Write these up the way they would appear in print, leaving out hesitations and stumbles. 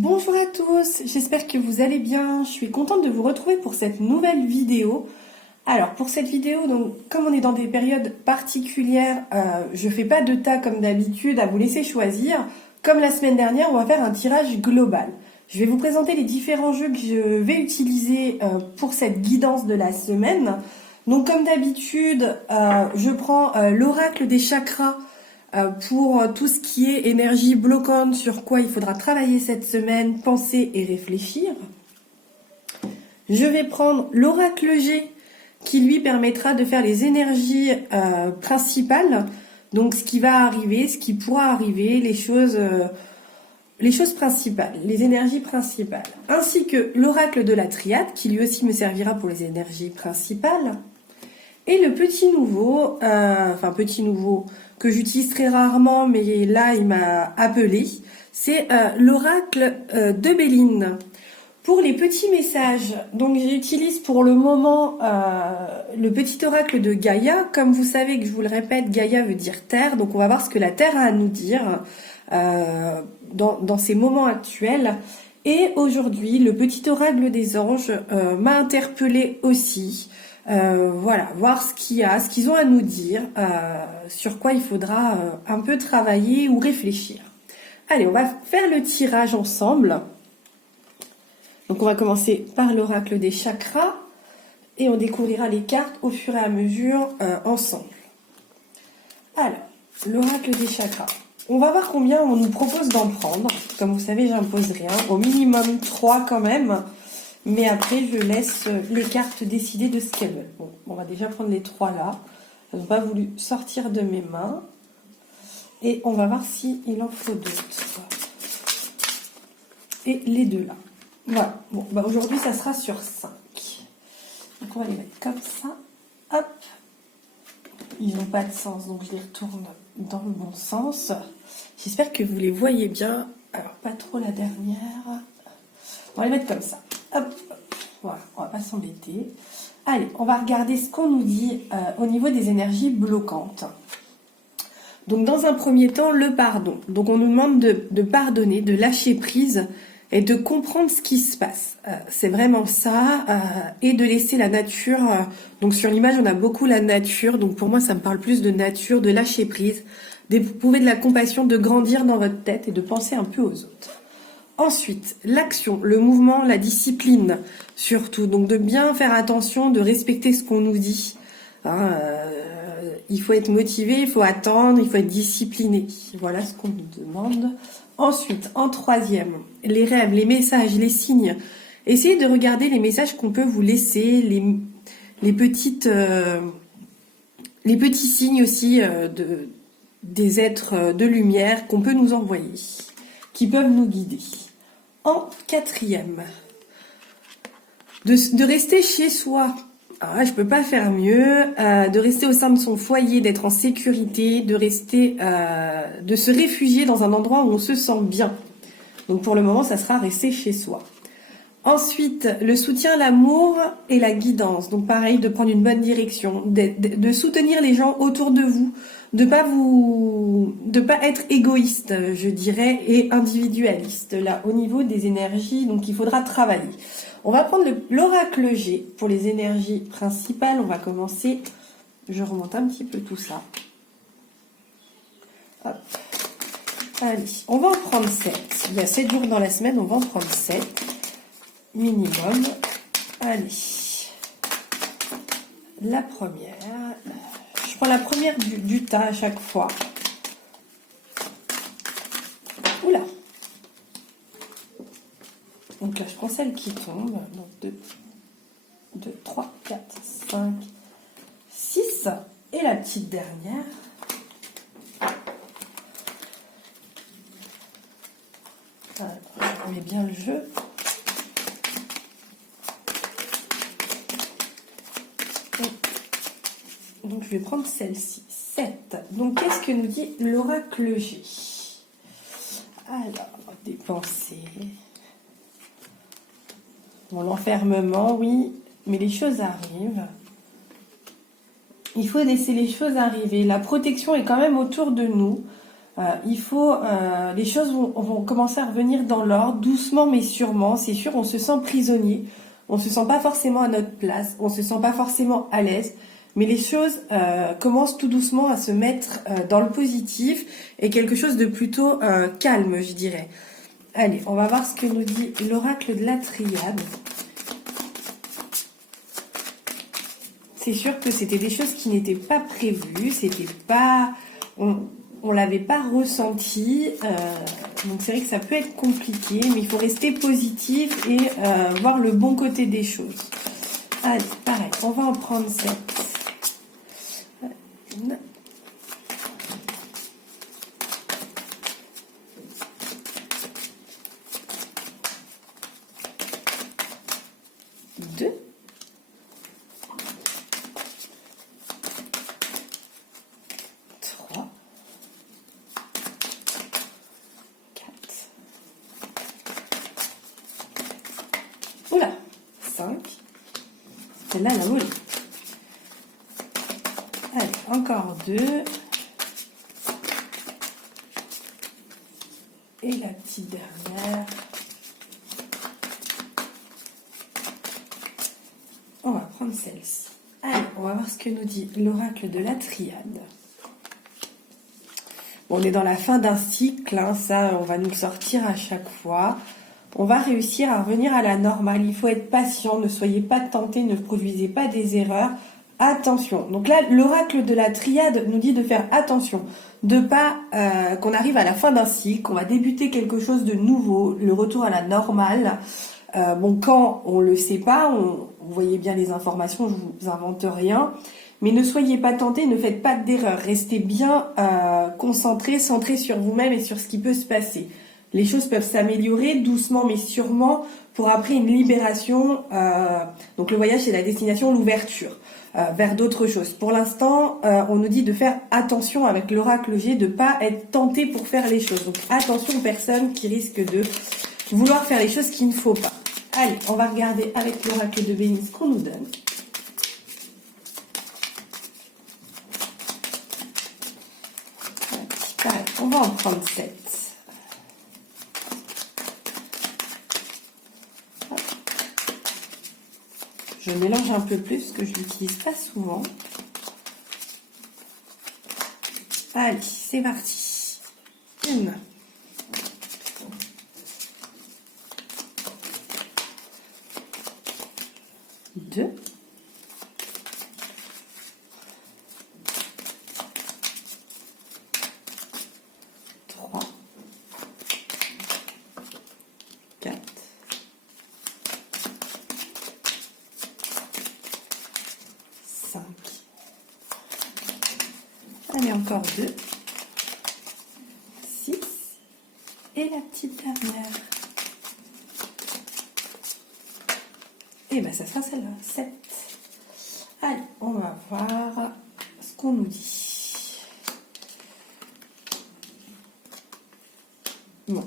Bonjour à tous, j'espère que vous allez bien. Je suis contente de vous retrouver pour cette nouvelle vidéo. Alors pour cette vidéo, donc comme on est dans des périodes particulières, je fais pas de tas comme d'habitude à vous laisser choisir. Comme la semaine dernière, on va faire un tirage global. Je vais vous présenter les différents jeux que je vais utiliser pour cette guidance de la semaine. Donc comme d'habitude, je prends l'oracle des chakras pour tout ce qui est énergie bloquante, sur quoi il faudra travailler cette semaine, penser et réfléchir. Je vais prendre l'oracle G qui lui permettra de faire les énergies principales, donc ce qui va arriver, ce qui pourra arriver, les choses principales, les énergies principales, ainsi que l'oracle de la triade qui lui aussi me servira pour les énergies principales. Et le petit nouveau, petit nouveau que j'utilise très rarement, mais là il m'a appelé, c'est l'oracle de Béline. Pour les petits messages, donc j'utilise pour le moment le petit oracle de Gaïa. Comme vous savez, que je vous le répète, Gaïa veut dire terre, donc on va voir ce que la terre a à nous dire dans ces moments actuels. Et aujourd'hui, le petit oracle des anges m'a interpellée aussi. Voilà, voir ce qu'ils ont à nous dire, sur quoi il faudra un peu travailler ou réfléchir. Allez, on va faire le tirage ensemble. Donc on va commencer par l'oracle des chakras et on découvrira les cartes au fur et à mesure ensemble. Alors, l'oracle des chakras. On va voir combien on nous propose d'en prendre. Comme vous savez, j'impose rien. Au minimum 3 quand même. Mais après, je laisse les cartes décider de ce qu'elles veulent. Bon, on va déjà prendre les 3 là. Elles n'ont pas voulu sortir de mes mains. Et on va voir s'il en faut d'autres. Et les 2 là. Voilà. Bon, aujourd'hui, ça sera sur 5. Donc, on va les mettre comme ça. Hop. Ils n'ont pas de sens, donc je les retourne dans le bon sens. J'espère que vous les voyez bien. Alors, pas trop la dernière. On va les mettre comme ça. Hop, hop. Voilà, on va pas s'embêter. Allez, on va regarder ce qu'on nous dit au niveau des énergies bloquantes. Donc, dans un premier temps, le pardon. Donc, on nous demande de pardonner, de lâcher prise et de comprendre ce qui se passe. C'est vraiment ça. Et de laisser la nature. Donc, sur l'image, on a beaucoup la nature. Donc, pour moi, ça me parle plus de nature, de lâcher prise, d'éprouver de la compassion, de grandir dans votre tête et de penser un peu aux autres. Ensuite, l'action, le mouvement, la discipline, surtout. Donc, de bien faire attention, de respecter ce qu'on nous dit. Il faut être motivé, il faut attendre, il faut être discipliné. Voilà ce qu'on nous demande. Ensuite, en troisième, les rêves, les messages, les signes. Essayez de regarder les messages qu'on peut vous laisser, les petits signes aussi des êtres de lumière qu'on peut nous envoyer, qui peuvent nous guider. En quatrième, de rester chez soi. Alors là, je peux pas faire mieux. De rester au sein de son foyer, d'être en sécurité, de se réfugier dans un endroit où on se sent bien. Donc pour le moment, ça sera rester chez soi. Ensuite, le soutien, l'amour et la guidance. Donc pareil, de prendre une bonne direction, de soutenir les gens autour de vous, de pas être égoïste, je dirais, et individualiste. Là, au niveau des énergies, donc il faudra travailler. On va prendre l'oracle G pour les énergies principales. On va commencer. Je remonte un petit peu tout ça. Hop. Allez, on va en prendre 7. Il y a 7 jours dans la semaine, on va en prendre 7. Minimum. Allez. La première. Je prends la première du tas à chaque fois. Oula. Donc là, je prends celle qui tombe. Donc 2, 3, 4, 5, 6. Et la petite dernière. On met bien le jeu. Donc je vais prendre celle-ci, 7. Donc qu'est-ce que nous dit l'oracle G? Alors, des pensées. Bon, l'enfermement, oui, mais les choses arrivent. Il faut laisser les choses arriver. La protection est quand même autour de nous. Les choses vont commencer à revenir dans l'ordre, doucement mais sûrement. C'est sûr, on se sent prisonnier, on se sent pas forcément à notre place, on se sent pas forcément à l'aise, mais les choses commencent tout doucement à se mettre dans le positif et quelque chose de plutôt calme, je dirais. Allez, on va voir ce que nous dit l'oracle de la triade. C'est sûr que c'était des choses qui n'étaient pas prévues, c'était pas, on l'avait pas ressenti, donc c'est vrai que ça peut être compliqué, mais il faut rester positif et voir le bon côté des choses. Allez, pareil, on va en prendre 7. Une. 2. 3. 4. Oula, 5. Celle-là, elle a volé. Allez, encore 2. Et la petite dernière. On va prendre celle-ci. Allez, on va voir ce que nous dit l'oracle de la triade. Bon, on est dans la fin d'un cycle, hein, ça on va nous le sortir à chaque fois. On va réussir à revenir à la normale. Il faut être patient, ne soyez pas tentés, ne produisez pas des erreurs. Attention. Donc là, l'oracle de la triade nous dit de faire attention, de pas qu'on arrive à la fin d'un cycle, qu'on va débuter quelque chose de nouveau, le retour à la normale. Quand on le sait pas, vous voyez bien les informations, je vous invente rien, mais ne soyez pas tentés, ne faites pas d'erreur, restez bien concentrés, centrés sur vous-même et sur ce qui peut se passer. Les choses peuvent s'améliorer doucement mais sûrement pour après une libération. Donc le voyage c'est la destination, l'ouverture vers d'autres choses. Pour l'instant, on nous dit de faire attention avec l'oracle G, de pas être tenté pour faire les choses. Donc attention aux personnes qui risquent de vouloir faire les choses qu'il ne faut pas. Allez, on va regarder avec l'oracle de Bénis ce qu'on nous donne. Pareil, on va en prendre 7. Je mélange un peu plus, parce que je l'utilise pas souvent. Allez, c'est parti. 1. 2. 3. 4. 5. Allez, encore 2. 6. Et la petite dernière. Et bien, ça sera celle-là, 7. Allez, on va voir ce qu'on nous dit. Bon.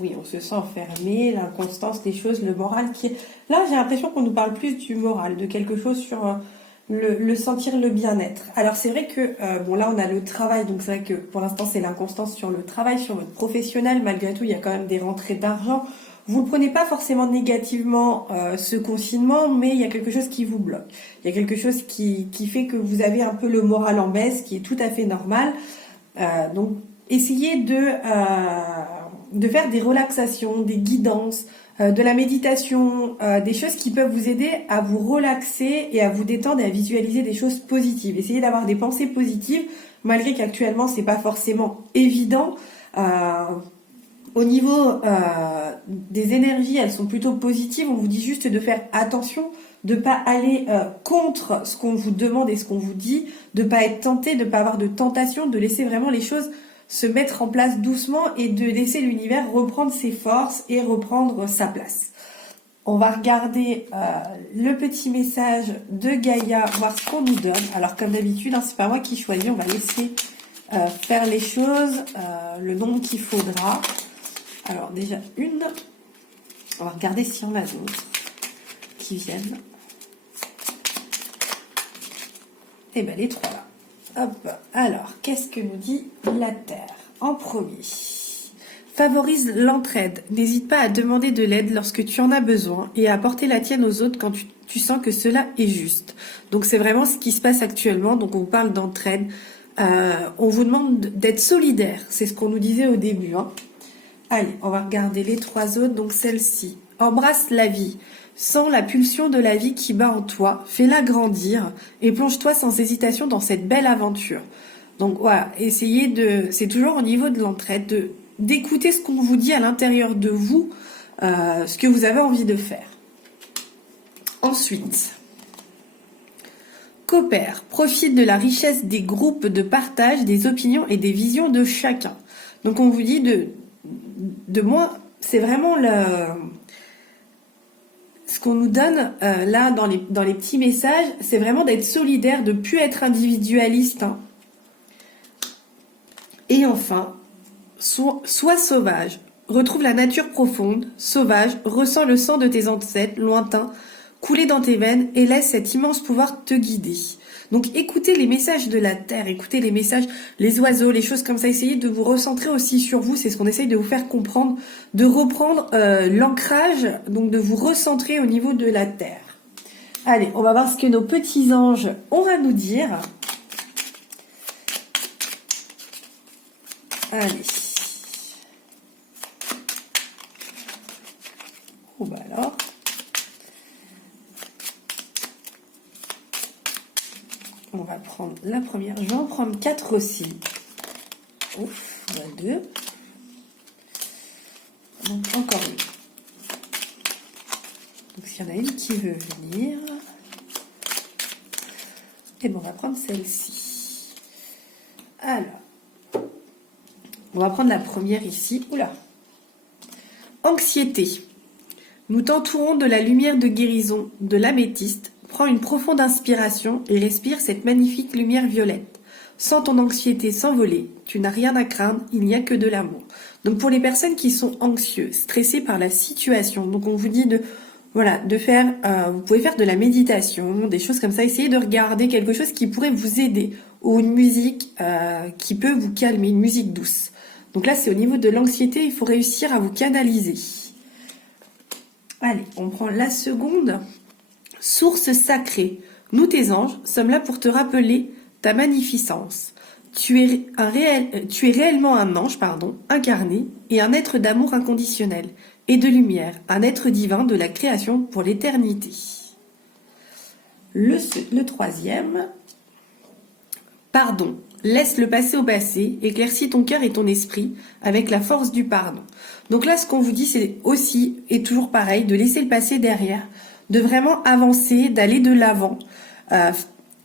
Oui, on se sent enfermé, l'inconstance des choses, le moral qui est... Là, j'ai l'impression qu'on nous parle plus du moral, de quelque chose sur le sentir, le bien-être. Alors, c'est vrai que, là, on a le travail, donc c'est vrai que pour l'instant, c'est l'inconstance sur le travail, sur votre professionnel. Malgré tout, il y a quand même des rentrées d'argent. Vous ne prenez pas forcément négativement ce confinement, mais il y a quelque chose qui vous bloque. Il y a quelque chose qui fait que vous avez un peu le moral en baisse, qui est tout à fait normal. Donc, essayez de faire des relaxations, des guidances, de la méditation, des choses qui peuvent vous aider à vous relaxer et à vous détendre et à visualiser des choses positives. Essayez d'avoir des pensées positives, malgré qu'actuellement c'est pas forcément évident. Au niveau des énergies, elles sont plutôt positives. On vous dit juste de faire attention, de pas aller contre ce qu'on vous demande et ce qu'on vous dit, de pas être tenté, de pas avoir de tentation, de laisser vraiment les choses se mettre en place doucement et de laisser l'univers reprendre ses forces et reprendre sa place. On va regarder le petit message de Gaïa, voir ce qu'on nous donne. Alors comme d'habitude, c'est pas moi qui choisis, on va laisser faire les choses, le nombre qu'il faudra. Alors déjà une, on va regarder s'il y en a d'autres qui viennent. Eh bien, les trois là. Hop. Alors, qu'est-ce que nous dit la Terre en premier? Favorise l'entraide. N'hésite pas à demander de l'aide lorsque tu en as besoin et à apporter la tienne aux autres quand tu sens que cela est juste. Donc, c'est vraiment ce qui se passe actuellement. Donc, on vous parle d'entraide. On vous demande d'être solidaire. C'est ce qu'on nous disait au début. Hein. Allez, on va regarder les trois autres. Donc, celle-ci. Embrasse la vie. Sens la pulsion de la vie qui bat en toi, fais-la grandir et plonge-toi sans hésitation dans cette belle aventure. Donc voilà, c'est toujours au niveau de l'entraide, d'écouter ce qu'on vous dit à l'intérieur de vous, ce que vous avez envie de faire. Ensuite, coopère, profite de la richesse des groupes de partage, des opinions et des visions de chacun. Donc on vous dit de moi, c'est vraiment ce qu'on nous donne là dans les petits messages, c'est vraiment d'être solidaire, de ne plus être individualiste. Hein. Et enfin, sois sauvage. Retrouve la nature profonde, sauvage, ressens le sang de tes ancêtres lointains, couler dans tes veines et laisse cet immense pouvoir te guider. Donc écoutez les messages de la Terre, écoutez les messages, les oiseaux, les choses comme ça, essayez de vous recentrer aussi sur vous, c'est ce qu'on essaye de vous faire comprendre, de reprendre l'ancrage, donc de vous recentrer au niveau de la Terre. Allez, on va voir ce que nos petits anges ont à nous dire. Allez. Oh bah alors. On va prendre la première. Je vais en prendre 4 aussi. Ouf, on a 2. Donc encore une. Donc s'il y en a une qui veut venir. Et bon, on va prendre celle-ci. Alors. On va prendre la première ici. Oula. Anxiété. Nous t'entourons de la lumière de guérison, de l'améthyste. Prends une profonde inspiration et respire cette magnifique lumière violette. Sens ton anxiété s'envoler. Tu n'as rien à craindre, il n'y a que de l'amour. Donc pour les personnes qui sont anxieuses, stressées par la situation, donc on vous dit de faire, vous pouvez faire de la méditation, des choses comme ça. Essayez de regarder quelque chose qui pourrait vous aider ou une musique qui peut vous calmer, une musique douce. Donc là c'est au niveau de l'anxiété, il faut réussir à vous canaliser. Allez, on prend la seconde. Source sacrée, nous tes anges sommes là pour te rappeler ta magnificence. Tu es réellement un ange, incarné et un être d'amour inconditionnel et de lumière, un être divin de la création pour l'éternité. Le troisième, pardon, laisse le passé au passé, éclaircis ton cœur et ton esprit avec la force du pardon. Donc là, ce qu'on vous dit, c'est aussi, et toujours pareil, de laisser le passé derrière, de vraiment avancer, d'aller de l'avant.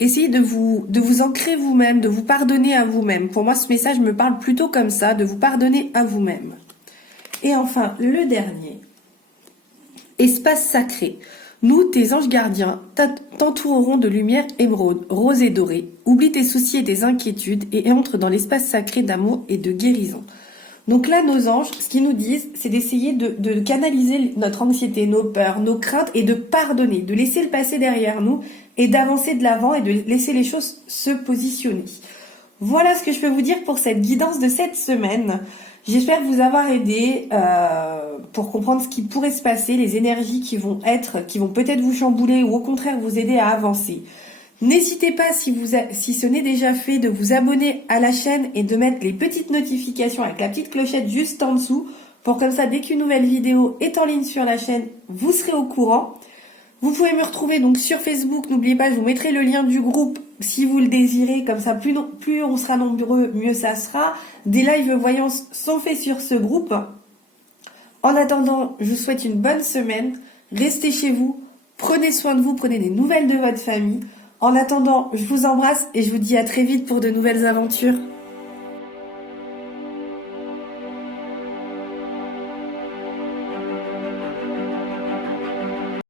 Essayez de vous ancrer vous-même, de vous pardonner à vous-même. Pour moi, ce message me parle plutôt comme ça, de vous pardonner à vous-même. Et enfin, le dernier. Espace sacré. Nous, tes anges gardiens, t'entourerons de lumière émeraude, rose et dorée. Oublie tes soucis et tes inquiétudes et entre dans l'espace sacré d'amour et de guérison. Donc là, nos anges, ce qu'ils nous disent, c'est d'essayer de canaliser notre anxiété, nos peurs, nos craintes et de pardonner, de laisser le passé derrière nous et d'avancer de l'avant et de laisser les choses se positionner. Voilà ce que je peux vous dire pour cette guidance de cette semaine. J'espère vous avoir aidé pour comprendre ce qui pourrait se passer, les énergies qui vont peut-être vous chambouler ou au contraire vous aider à avancer. N'hésitez pas, si ce n'est déjà fait, de vous abonner à la chaîne et de mettre les petites notifications avec la petite clochette juste en dessous pour comme ça, dès qu'une nouvelle vidéo est en ligne sur la chaîne, vous serez au courant. Vous pouvez me retrouver donc sur Facebook, n'oubliez pas, je vous mettrai le lien du groupe si vous le désirez, comme ça plus on sera nombreux, mieux ça sera. Des live voyances sont faits sur ce groupe. En attendant, je vous souhaite une bonne semaine, restez chez vous, prenez soin de vous, prenez des nouvelles de votre famille. En attendant, je vous embrasse et je vous dis à très vite pour de nouvelles aventures.